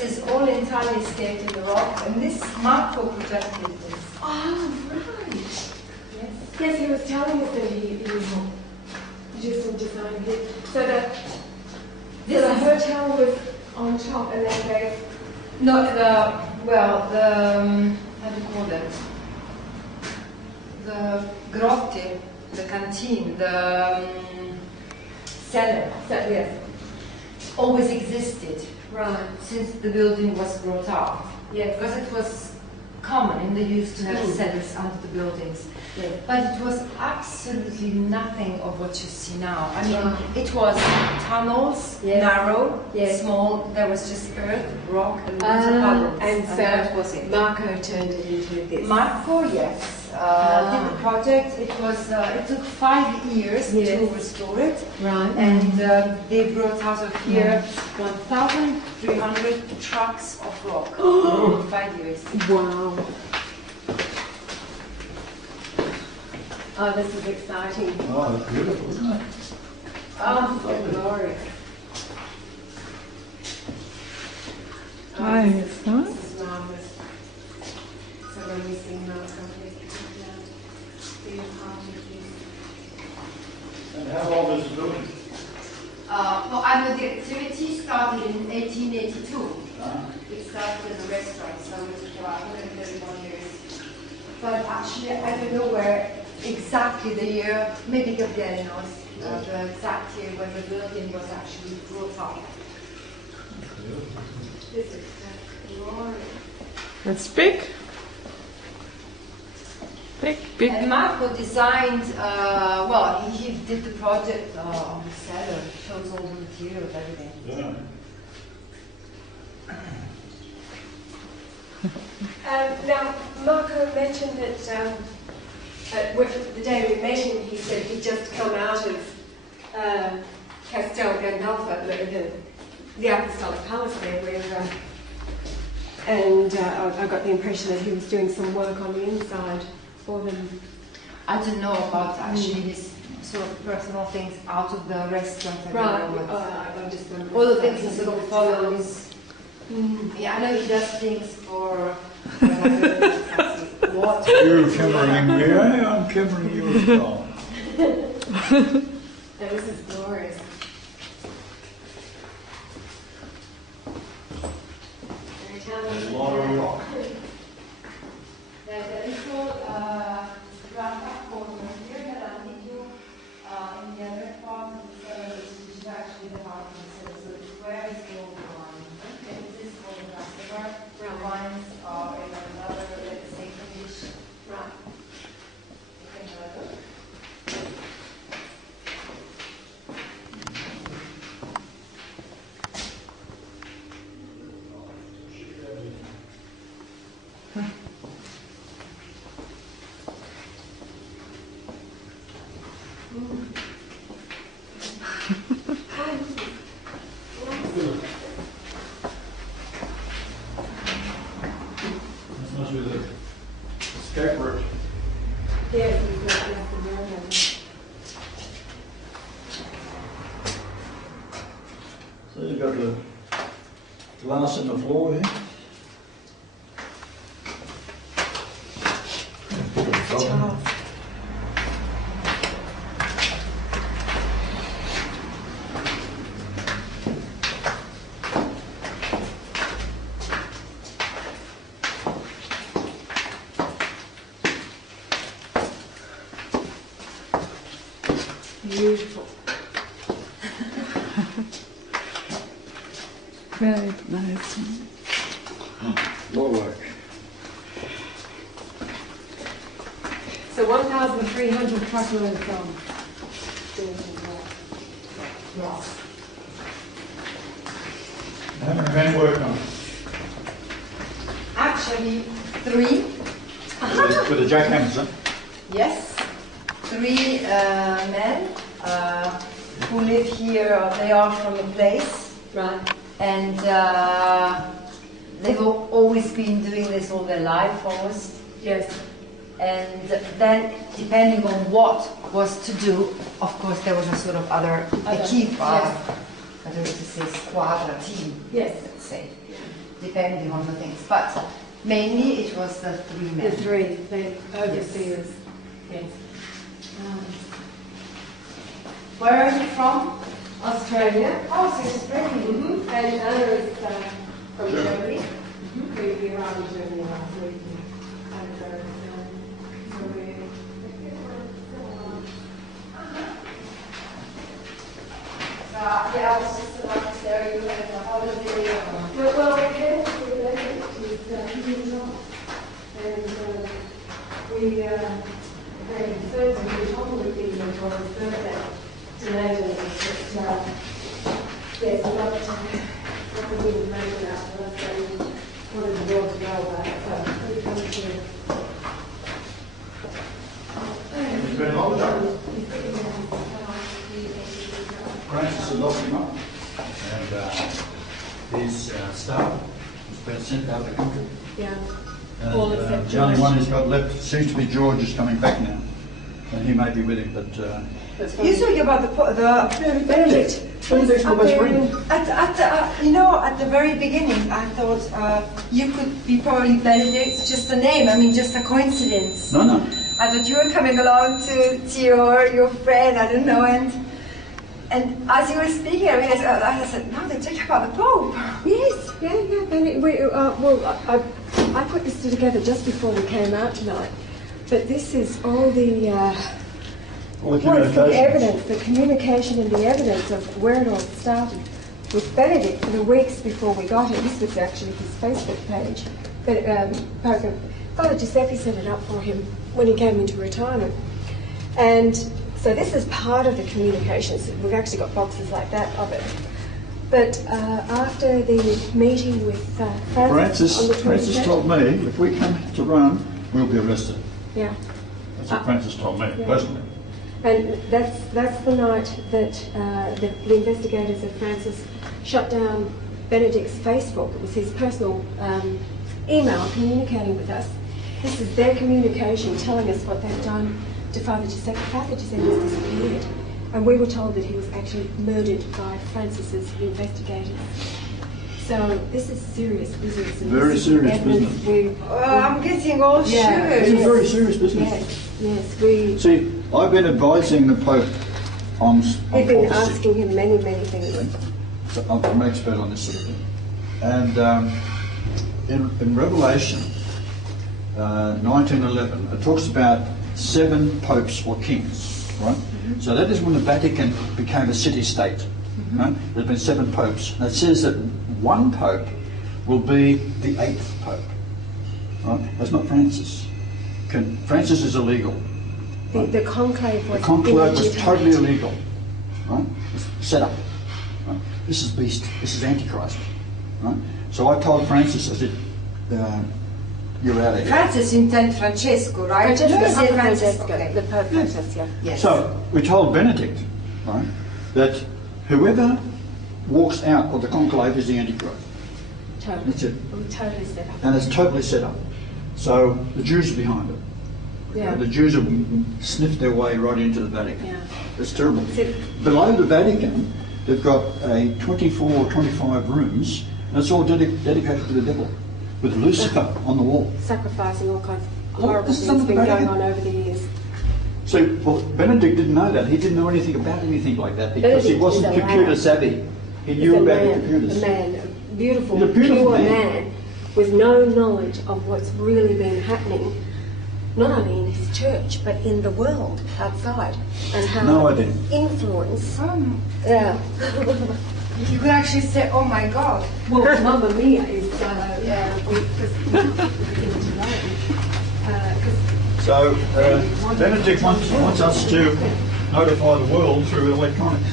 this is all entirely scaled in the rock, and this Marco projected this. Oh, right. Yes. Yes, he was telling us that he just some design here. So the hotel was on top, and then there's No, how do you call that? The grotte, the canteen, the cellar. yes, Always existed right. since the building was brought up. Yes. Because it was common in the use to have cellars under the buildings. Yes. But it was absolutely nothing of what you see now. I mean, it was tunnels, narrow, small, there was just earth, rock, and lots of puddles. And so that was it. Marco turned it into this. Marco, yes. Did the project. It took 5 years to restore it. Right. And they brought out of here 1,300 trucks of rock in 5 years. Wow. Oh, this is exciting. Oh, that's beautiful, isn't it? Oh, so glorious. Nice, huh? This is marvelous. So when we sing Marco, be a part of this. And how old is the building? Well, I know the activity started in 1882. Ah. It started as a restaurant, so it was about 131 years. But actually, I don't know where exactly the year, maybe Gabriele knows the exact year when the building was actually brought up. This is glorious. It's big. Big. And Marco designed, he did the project on the cellar, shows all the materials, everything. Yeah. Now, Marco mentioned that the day we met him, he said he'd just come out of Castel Gandolfo, the Apostolic Palace there, where, and I got the impression that he was doing some work on the inside for them. I don't know about actually his sort of personal things out of the restaurant. I don't know what. I'm just wondering. All the things he sort of follows. Yeah, I know he does things for. What? You're cameroning me, eh? I'm cameroning you as well. This is glorious. There's a lot of rock. The little ramp-up corner here that I'll lead you in the other part of the cellar, which is actually the heart of the cellar. So it's where is all the wine? And this is all the customer. The wines are in another, let's say, condition. Right. You can have a look. This must be the escape route. Yes, we've got the road. So you've got the glass in the floor here. Beautiful. Very nice. More work. So 1,300 truckloads Yes. How many men work on it? Actually, 3. With the jackhammers, huh? Yes, 3 men who live here. They are from a place, Right. and they've always been doing this all their life, almost. Yes. And then, depending on what was to do, of course, there was a sort of other equipe, yes. I don't know to say squadra, team, Yes. let's say. depending on the things. But mainly it was the three The men. three, the overseers. Yes. Where are you from? Australia. Oh, so Australia. And Anna is from Germany. We arrived in Germany last week. Yeah, I was just about to tell you had a holiday. Well, we came to the event, which is not. And we very concerns and we told the people on his birthday tonight and that yes, not the good information out to us and wanted the world to know about it. So we come to It's been long time. Francis has locked him up, and his staff has been sent out of the country. yeah. And, All except the only George. one who's got left seems to be George is coming back now, and he may be with him, but You talking about the Benedict. Benedict's my best friend. at the very beginning, I thought you could be probably Benedict, just a name. I mean, just a coincidence. No, no. I thought you were coming along to your friend. I don't know, and as you were speaking, I realized I said, no, they're talking about the Pope. Yes, yeah. And I put this together just before we came out tonight. But this is all the All the the communications. evidence, the communication and the evidence of where it all started with Benedict for the weeks before we got it. This was actually his Facebook page. But Father Giuseppe set it up for him when he came into retirement. And so this is part of the communications. We've actually got boxes like that of it. But after the meeting with Francis on the 22nd, Francis told me if we come to Rome, we'll be arrested. yeah, That's what Francis told me, yeah. personally. and that's the night that the investigators of Francis shut down Benedict's Facebook. It was his personal email communicating with us. This is their communication telling us what they've done to Father Giuseppe. Father Giuseppe has disappeared, and we were told that he was actually murdered by Francis's investigators. So this is serious business. And Very this is serious evidence business. I'm getting all Yeah. This shivers. is very serious business. Yes, we. See, I've been advising the Pope on We've been prophecy. asking him many things. So I'm an expert on this sort of thing. And in Revelation 19:11, it talks about 7 popes or kings, right? So that is when the Vatican became a city-state. Right? There's been 7 popes. And it says that one pope will be the 8th pope. Right? That's not Francis. Francis is illegal. The conclave was The conclave was illegitimate. totally illegal. Right? It's set up. Right? This is beast. This is Antichrist. Right? So I told Francis, I said, you're out of here. Francis intend Francesco, right? Francesco, You say Papa Francesco. Francesco, Okay. the Pope Francesco. Yes. So we told Benedict, right, that whoever walks out of the conclave is the Antichrist. Totally. That's it. We totally set up. And it's totally set up. So the Jews are behind it. Yeah. The Jews have sniffed their way right into the Vatican. Yeah. It's terrible. See- Below the Vatican, they've got a 24 or 25 rooms, and it's all dedicated to the devil, with Lucifer on the wall. Sacrificing all kinds of Well, horrible this is things something been going Vatican. on over the years. So, well, Benedict didn't know that. He didn't know anything about anything like that because he Benedict wasn't is a computer man. savvy. He He's knew a about the man, computers. a man, a beautiful, He's a beautiful pure man. man with no knowledge of what's really been happening, not only in his church, but in the world outside, and how No idea. influence. Yeah. Yeah. You could actually say, oh my God. Well, Mamma Mia is Yeah. So, Benedict wants us to notify the world through electronics.